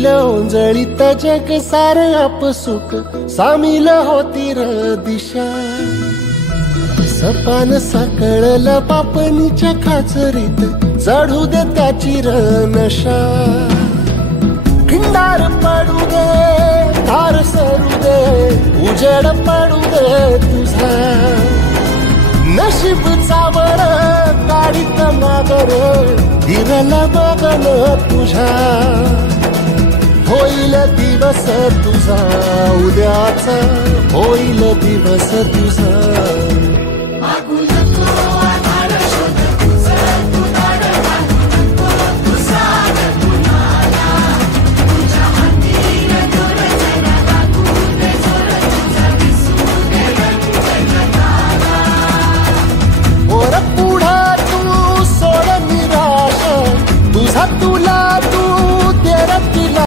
येईल ओंजळीत जग सार आपसुक सामील होती र दिशा सपान साकळलं पापणीच्या खाचरीत चढू दे त्याची र नशा खिंडार पडू दे धार सरू दे उजेड पडू दे तुझा नशीब चावड काढीत मागर हिरल बघन तुझ्या होईल दिवस तुझा उद्याचा होईल दिवस तुझा तुला तू तेरा